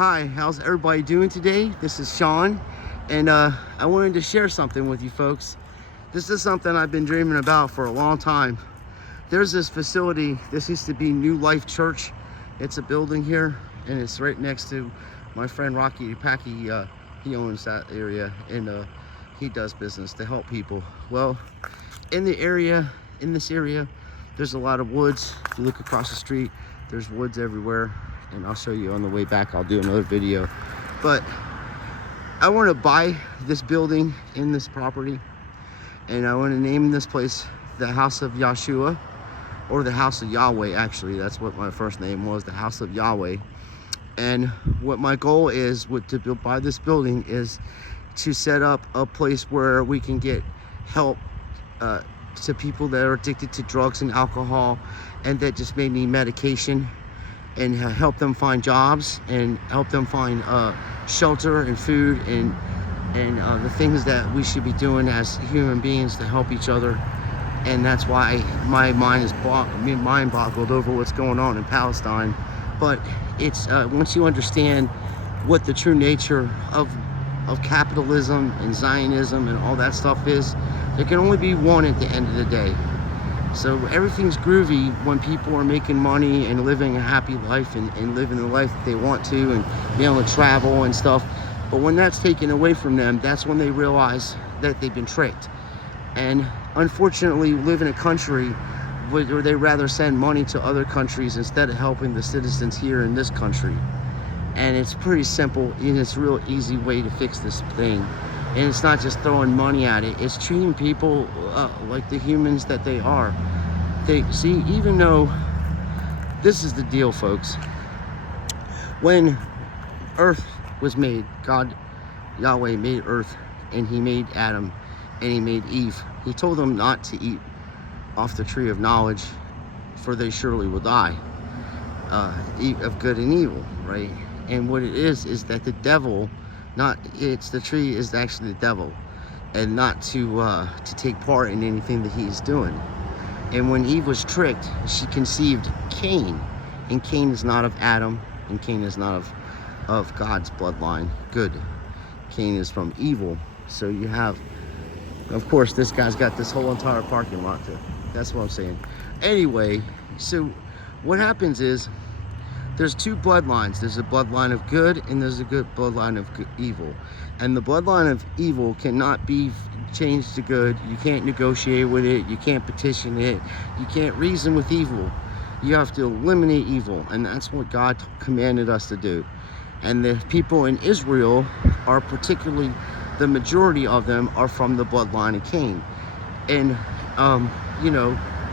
Hi, how's everybody doing today? This is Sean, and I wanted to share something with you folks. This is something I've been dreaming about for a long time. There's this facility, this used to be New Life Church. It's a building here, and it's right next to my friend Rocky Packy. He owns that area, and he does business to help people. Well, in this area, there's a lot of woods. If you look across the street, there's woods everywhere. And I'll show you on the way back. I'll do another video, but I want to buy this building in this property, and I want to name this place the House of Yahshua, or the House of Yahweh. Actually, that's what my first name was, the House of Yahweh. And what my goal is to buy this building is to set up a place where we can get help to people that are addicted to drugs and alcohol, and that just may need medication, and help them find jobs, and help them find shelter and food, and the things that we should be doing as human beings to help each other. And that's why my mind is mind boggled over what's going on in Palestine. But it's once you understand what the true nature of capitalism and Zionism and all that stuff is, there can only be one at the end of the day. So everything's groovy when people are making money and living a happy life, and living the life that they want to, and being able to travel and stuff. But when that's taken away from them, that's when they realize that they've been tricked. And unfortunately, we live in a country where they rather send money to other countries instead of helping the citizens here in this country. And it's pretty simple, and it's a real easy way to fix this thing. And it's not just throwing money at it, it's treating people like the humans that they are. Even though, this is the deal, folks. When earth was made, God, Yahweh made earth, and he made Adam, and he made Eve. He told them not to eat off the tree of knowledge, for they surely will die. Eat of good and evil, right? And what it is that the devil, the tree is actually the devil, and not to take part in anything that he's doing. And when Eve was tricked, she conceived Cain, and Cain is not of Adam, and Cain is not of God's bloodline, good. Cain is from evil. So you have, of course, this guy's got this whole entire parking lot too. That's what I'm saying. Anyway, so what happens is, there's two bloodlines. There's a bloodline of good, and there's a good bloodline of evil. And the bloodline of evil cannot be changed to good. You can't negotiate with it. You can't petition it. You can't reason with evil. You have to eliminate evil, and that's what God commanded us to do. And the people in Israel are particularly, the majority of them are from the bloodline of Cain. And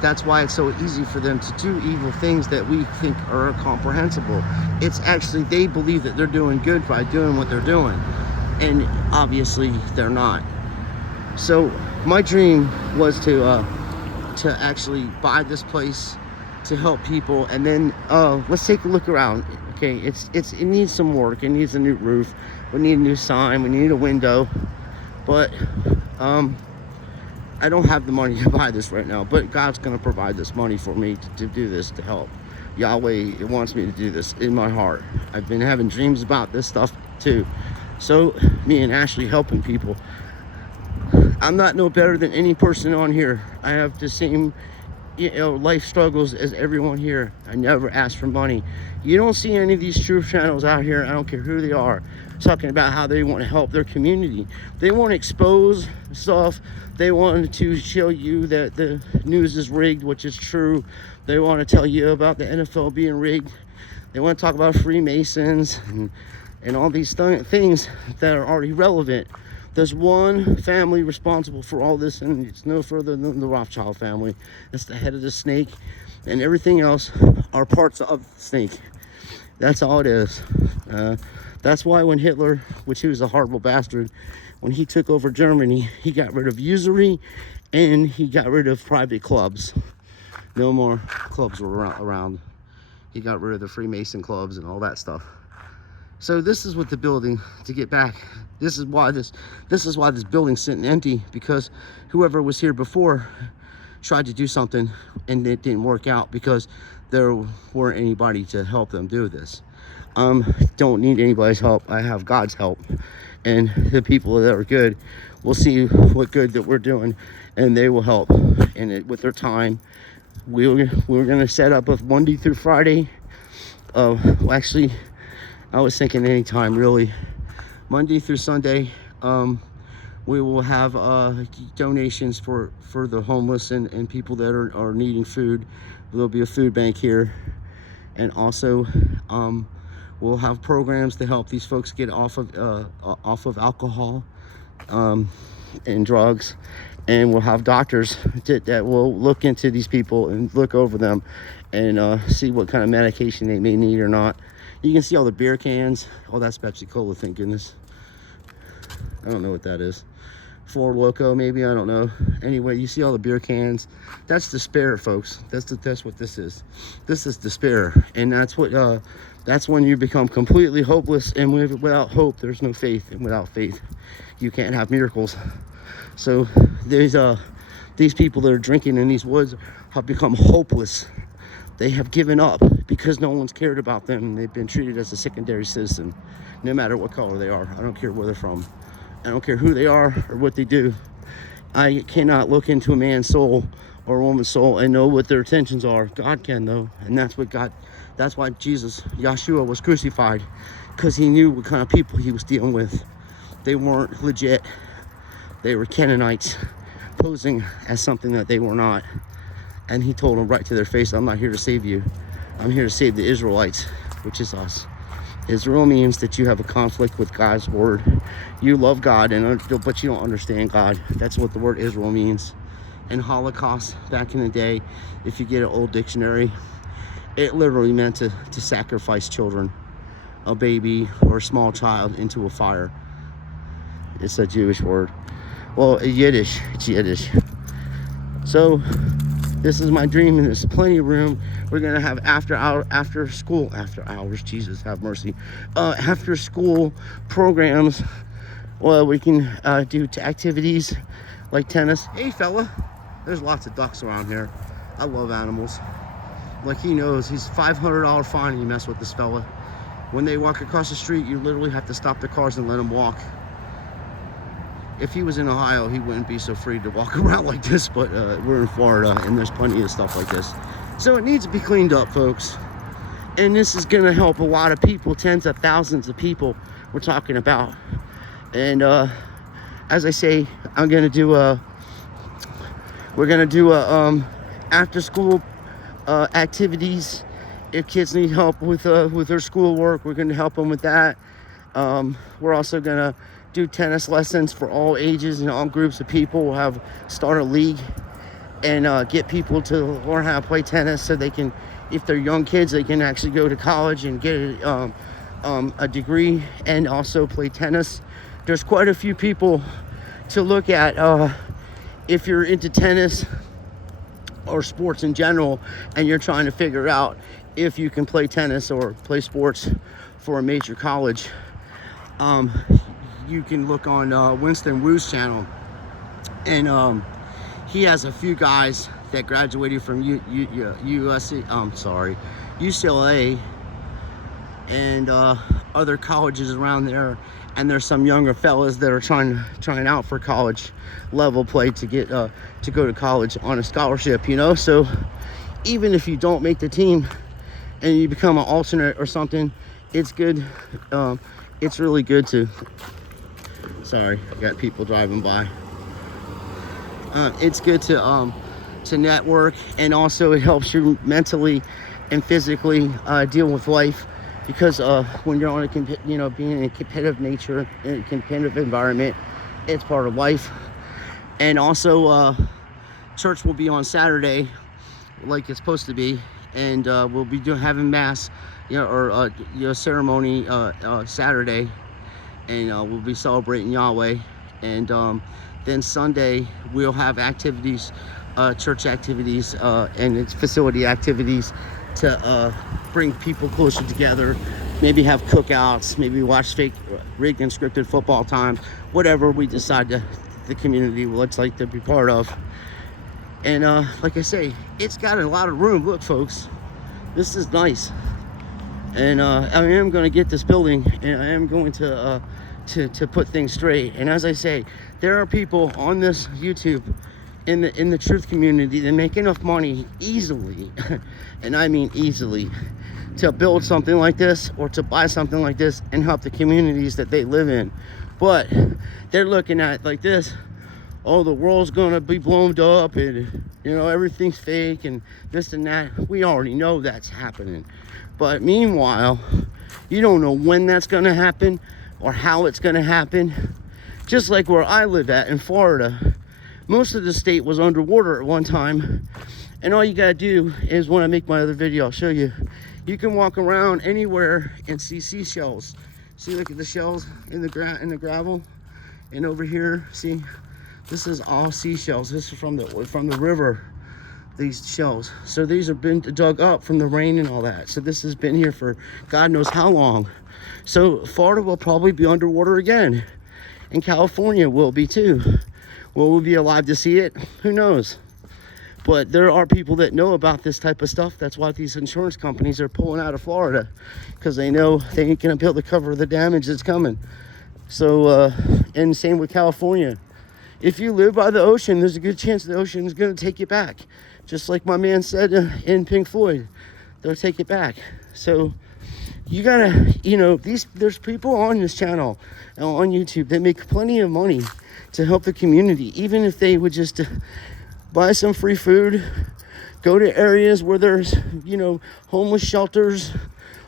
that's why it's so easy for them to do evil things that we think are incomprehensible. It's actually, they believe that they're doing good by doing what they're doing, and obviously they're not. So my dream was to actually buy this place to help people, and then let's take a look around. Okay, it needs some work. It needs a new roof. We need a new sign. We need a window, but I don't have the money to buy this right now, but God's going to provide this money for me to do this, to help. Yahweh wants me to do this in my heart. I've been having dreams about this stuff too. So me and Ashley helping people. I'm not no better than any person on here. I have the same life struggles as everyone here. I never ask for money. You don't see any of these truth channels out here, I don't care who they are, talking about how they want to help their community. They want to expose stuff. They want to show you that the news is rigged, which is true. They want to tell you about the NFL being rigged. They want to talk about Freemasons and all these things that are already relevant. There's one family responsible for all this, and it's no further than the Rothschild family. It's the head of the snake, and everything else are parts of the snake. That's all it is. That's why when Hitler, which he was a horrible bastard, when he took over Germany, he got rid of usury, and he got rid of private clubs. No more clubs were around. He got rid of the Freemason clubs and all that stuff. So this is what the building, to get back, this is why this building's sitting empty, because whoever was here before tried to do something and it didn't work out because there weren't anybody to help them do this. don't need anybody's help. I have God's help, and the people that are good will see what good that we're doing, and they will help. And with their time, we're going to set up a Monday through Friday. Well, actually, I was thinking anytime really. Monday through Sunday, we will have donations for the homeless and people that are needing food. There'll be a food bank here, and also we'll have programs to help these folks get off of alcohol and drugs, and we'll have doctors that will look into these people and look over them and see what kind of medication they may need or not. You can see all the beer cans. Oh, that's Pepsi Cola, thank goodness. I don't know what that is. Four Loko, maybe, I don't know. Anyway, you see all the beer cans. That's despair, folks. That's what this is. This is despair, and that's when you become completely hopeless. And without hope, there's no faith, and without faith, you can't have miracles. So there's these people that are drinking in these woods have become hopeless. They have given up because no one's cared about them, and they've been treated as a secondary citizen, no matter what color they are. I don't care where they're from. I don't care who they are or what they do. I cannot look into a man's soul or a woman's soul and know what their intentions are. God can, though, and that's why Jesus, Yeshua, was crucified, because he knew what kind of people he was dealing with. They weren't legit. They were Canaanites posing as something that they were not. And he told them right to their face, I'm not here to save you. I'm here to save the Israelites, which is us. Israel means that you have a conflict with God's word. You love God, but you don't understand God. That's what the word Israel means. In Holocaust, back in the day, if you get an old dictionary, it literally meant to sacrifice children, a baby or a small child, into a fire. It's a Jewish word. Well, Yiddish. It's Yiddish. So this is my dream, and there's plenty of room. We're gonna have after hours, Jesus have mercy, after school programs. Well, we can do activities like tennis. Hey fella, there's lots of ducks around here. I love animals. Like, he knows, he's $500 fine you mess with this fella. When they walk across the street, you literally have to stop the cars and let them walk. If he was in Ohio, he wouldn't be so free to walk around like this, but we're in Florida, and there's plenty of stuff like this. So it needs to be cleaned up, folks. And this is going to help a lot of people, tens of thousands of people we're talking about. And as I say, we're going to do after school activities. If kids need help with their schoolwork, we're going to help them with that. We're also going to do tennis lessons for all ages and all groups of people. We'll start a league and get people to learn how to play tennis, so they can, if they're young kids, they can actually go to college and get a degree and also play tennis. There's quite a few people to look at if you're into tennis or sports in general, and you're trying to figure out if you can play tennis or play sports for a major college. You can look on Winston Wu's channel, and he has a few guys that graduated from UCLA and other colleges around there, and there's some younger fellas that are trying out for college level play to get to go to college on a scholarship, you know. So even if you don't make the team and you become an alternate or something, it's good. It's really good to, sorry, I got people driving by. It's good to network, and also it helps you mentally and physically deal with life, because when you're on being in a competitive nature, in a competitive environment, it's part of life. And also church will be on Saturday like it's supposed to be, and we'll be having mass, ceremony Saturday, and we'll be celebrating Yahweh. And then Sunday we'll have activities, church activities, and it's facility activities to bring people closer together. Maybe have cookouts, maybe watch fake rigged and scripted football times, whatever we decide the community would like to be part of. And like I say, it's got a lot of room. Look, folks, this is nice. And I am going to get this building, and I am going to put things straight. And as I say, there are people on this YouTube in the truth community that make enough money easily, and I mean easily, to build something like this or to buy something like this and help the communities that they live in. But they're looking at it like this: oh, the world's gonna be blown up, and you know, everything's fake and this and that. We already know that's happening. But meanwhile, you don't know when that's gonna happen or how it's gonna happen. Just like where I live at in Florida, most of the state was underwater at one time, and all you gotta do is, when I make my other video, I'll show you, you can walk around anywhere and see seashells. See, look at the shells in the gravel, and over here, see, this is all seashells. This is from the river, these shells. So these have been dug up from the rain and all that. So this has been here for God knows how long. So Florida will probably be underwater again, and California will be too. Will we be alive to see it? Who knows? But there are people that know about this type of stuff. That's why these insurance companies are pulling out of Florida, because they know they ain't gonna be able to cover the damage that's coming. So and same with California. If you live by the ocean, there's a good chance the ocean is going to take you back. Just like my man said in Pink Floyd, they'll take it back. So you gotta, you know, there's people on this channel, on YouTube, that make plenty of money to help the community. Even if they would just buy some free food, go to areas where there's, you know, homeless shelters,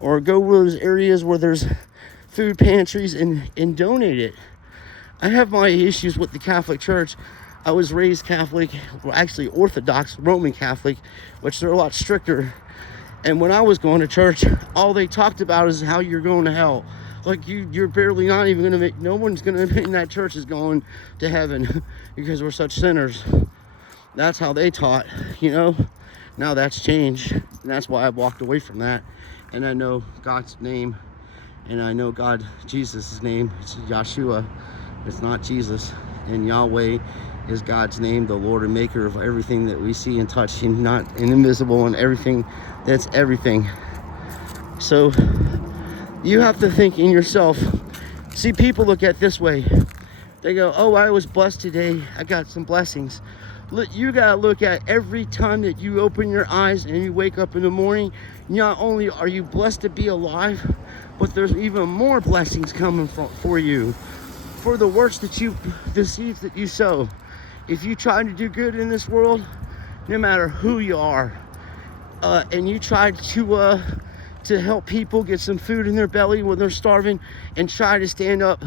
or go to those areas where there's food pantries and donate it. I have my issues with the Catholic Church. I was raised Catholic, well, actually Orthodox Roman Catholic, which they're a lot stricter. And when I was going to church, all they talked about is how you're going to hell. Like you're barely not even going to make, no one's going to in that church is going to heaven because we're such sinners. That's how they taught, you know. Now that's changed, and that's why I walked away from that. And I know God's name, and I know God, Jesus' name. It's Yeshua. It's not Jesus. And Yahweh is God's name, the Lord and maker of everything that we see and touch, and not an invisible, and everything that's everything. So you have to think in yourself. See, people look at it this way. They go, oh, I was blessed today. I got some blessings. Look, you gotta look at every time that you open your eyes and you wake up in the morning. Not only are you blessed to be alive, but there's even more blessings coming for you. For the works that the seeds that you sow. If you try to do good in this world, no matter who you are, and you try to help people get some food in their belly when they're starving, and try to stand up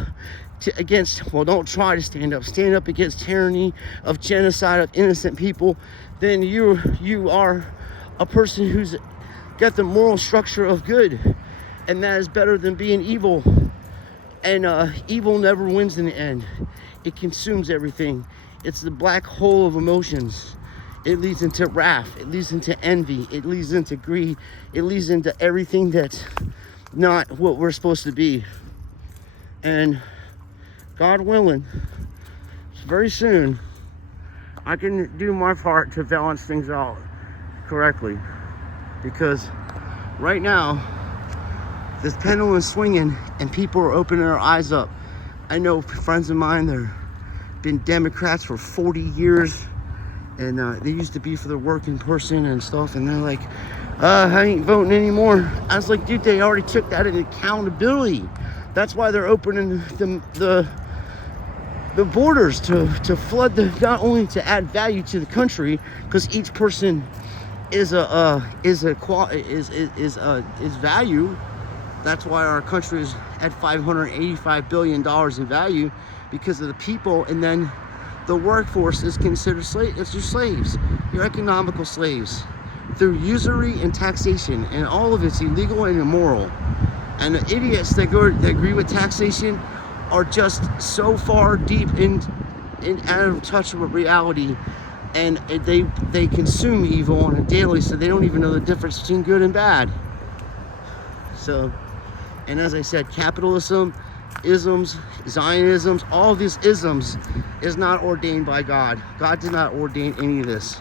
don't try to stand up against tyranny, of genocide of innocent people, then you are a person who's got the moral structure of good, and that is better than being evil. And evil never wins in the end. It consumes everything. It's the black hole of emotions. It leads into wrath. It leads into envy. It leads into greed. It leads into everything that's not what we're supposed to be. And God willing, very soon, I can do my part to balance things out correctly. Because right now, this pendulum is swinging and people are opening their eyes up. I know friends of mine, they've been Democrats for 40 years, and they used to be for the working person and stuff, and they're like, I ain't voting anymore. I was like, dude, they already took that into accountability. That's why they're opening the borders to flood not only to add value to the country, because each person is value. That's why our country is at $585 billion in value, because of the people. And then the workforce is considered it's your slaves, your economical slaves, through usury and taxation, and all of it's illegal and immoral. And the idiots that agree with taxation are just so far deep in out of touch with reality, and they consume evil on a daily, so they don't even know the difference between good and bad. So, and as I said, capitalism, isms, Zionisms, all these isms is not ordained by God. God did not ordain any of this.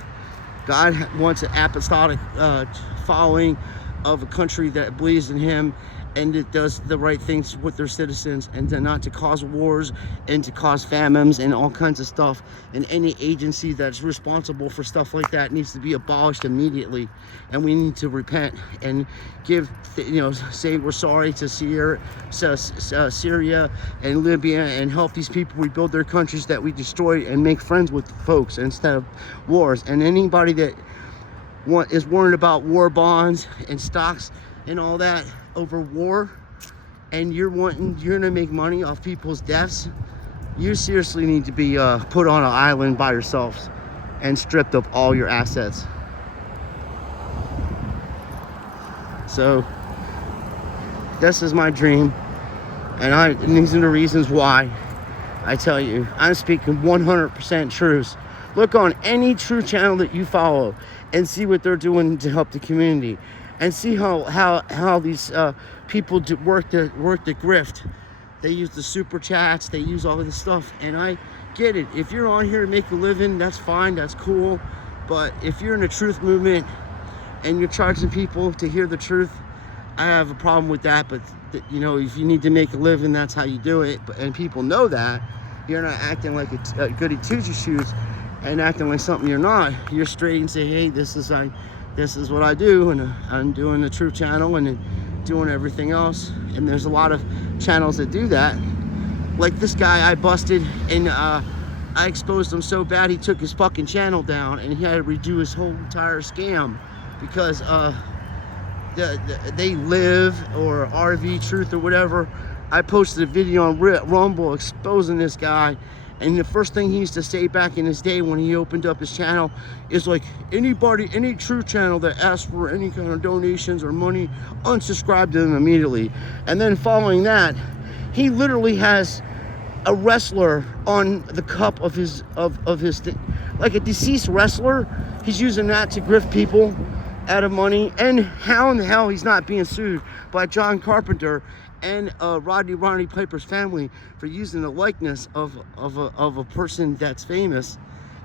God wants an apostolic following of a country that believes in him and it does the right things with their citizens, and to not to cause wars and to cause famines and all kinds of stuff. And any agency that's responsible for stuff like that needs to be abolished immediately. And we need to repent and give, say we're sorry to Syria and Libya, and help these people rebuild their countries that we destroyed, and make friends with folks instead of wars. And anybody that is worried about war bonds and stocks and all that over war, and you're gonna make money off people's deaths, you seriously need to be put on an island by yourselves and stripped of all your assets. So this is my dream, and these are the reasons why. I tell you, I'm speaking 100% truth. Look on any true channel that you follow and see what they're doing to help the community, and see how these people work the grift. They use the super chats, they use all of this stuff, and I get it. If you're on here to make a living, that's fine, that's cool. But if you're in the truth movement and you're charging people to hear the truth, I have a problem with that. But if you need to make a living, that's how you do it. And people know that. You're not acting like a goody two-shoes and acting like something you're not. You're straight and say, hey, this is what I do, and I'm doing the Truth Channel and doing everything else. And there's a lot of channels that do that. Like this guy I busted, and I exposed him so bad he took his fucking channel down, and he had to redo his whole entire scam because they live, or RV Truth or whatever. I posted a video on Rumble exposing this guy. And the first thing he used to say back in his day when he opened up his channel is like, any true channel that asks for any kind of donations or money, unsubscribe to them immediately. And then following that, he literally has a wrestler on the cup of his like a deceased wrestler. He's using that to grift people out of money. And how in the hell he's not being sued by John Carpenter and Rodney Piper's family for using the likeness of a person that's famous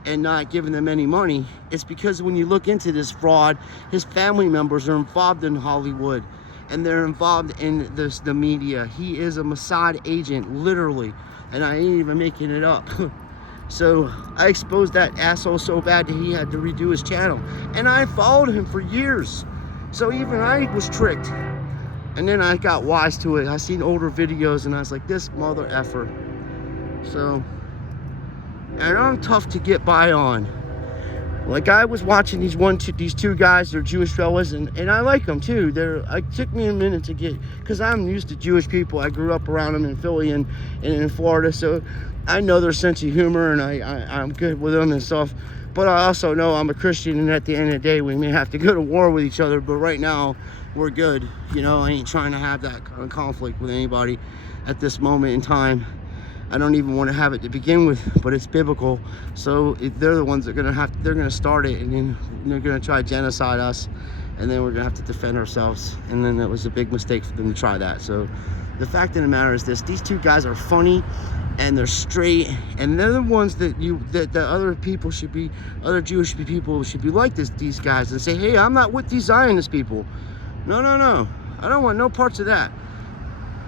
and not giving them any money? It's because when you look into this fraud, his family members are involved in Hollywood, and they're involved in the media. He is a Mossad agent, literally, and I ain't even making it up. So I exposed that asshole so bad that he had to redo his channel, and I followed him for years. So even I was tricked. And then I got wise to it. I seen older videos and I was like, this mother effer. So, and I'm tough to get by on. Like, I was watching these two guys, they're Jewish fellas, and I like them too. It took me a minute to get, because I'm used to Jewish people. I grew up around them in Philly and in Florida, so I know their sense of humor, and I'm good with them and stuff. But I also know I'm a Christian, and at the end of the day, we may have to go to war with each other, but right now, we're good. I ain't trying to have that kind of conflict with anybody at this moment in time. I don't even want to have it to begin with, but it's biblical. So they're the ones that they're gonna start it, and then they're gonna try to genocide us, and then we're gonna have to defend ourselves. And then it was a big mistake for them to try that. So the fact of the matter is this: these two guys are funny, and they're straight, and they're the ones that other people should be, other Jewish people should be like these guys, and say, hey, I'm not with these Zionist people. No. I don't want no parts of that.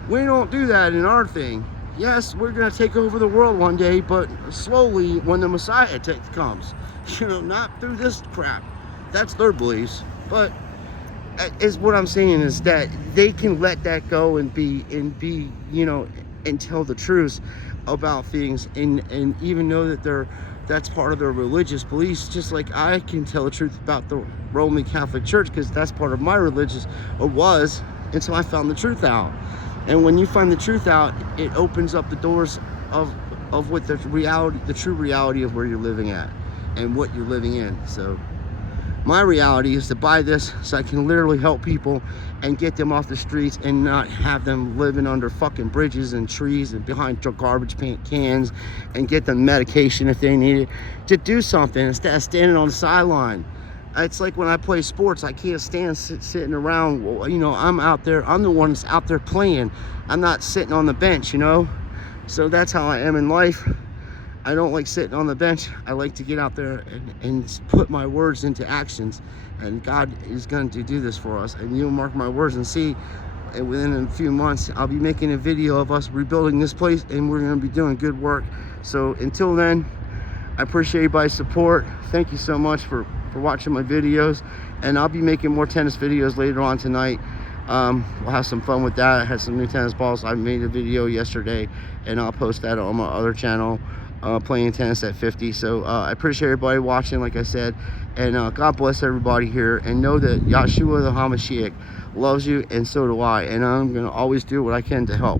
We don't do that in our thing. Yes, we're going to take over the world one day, but slowly when the Messiah comes. Not through this crap. That's their beliefs. But is what I'm saying is that they can let that go and be and tell the truth about things, and even know that that's part of their religious beliefs, just like I can tell the truth about the Roman Catholic Church, because that's part of my religious, or was, until I found the truth out. And when you find the truth out, it opens up the doors of what the true reality of where you're living at and what you're living in. So my reality is to buy this so I can literally help people and get them off the streets and not have them living under fucking bridges and trees and behind garbage cans, and get them medication if they need it, to do something instead of standing on the sideline. It's like when I play sports, I can't stand sitting around. I'm out there. I'm the one that's out there playing. I'm not sitting on the bench, So that's how I am in life. I don't like sitting on the bench. I like to get out there and put my words into actions. And God is going to do this for us. And you'll mark my words and see, within a few months, I'll be making a video of us rebuilding this place, and we're going to be doing good work. So until then, I appreciate everybody's support. Thank you so much for watching my videos. And I'll be making more tennis videos later on tonight. We'll have some fun with that. I had some new tennis balls. I made a video yesterday, and I'll post that on my other channel, Playing Tennis at 50. So I appreciate everybody watching, like I said, and God bless everybody here, and know that Yahshua the HaMashiach loves you, and so do I, and I'm going to always do what I can to help.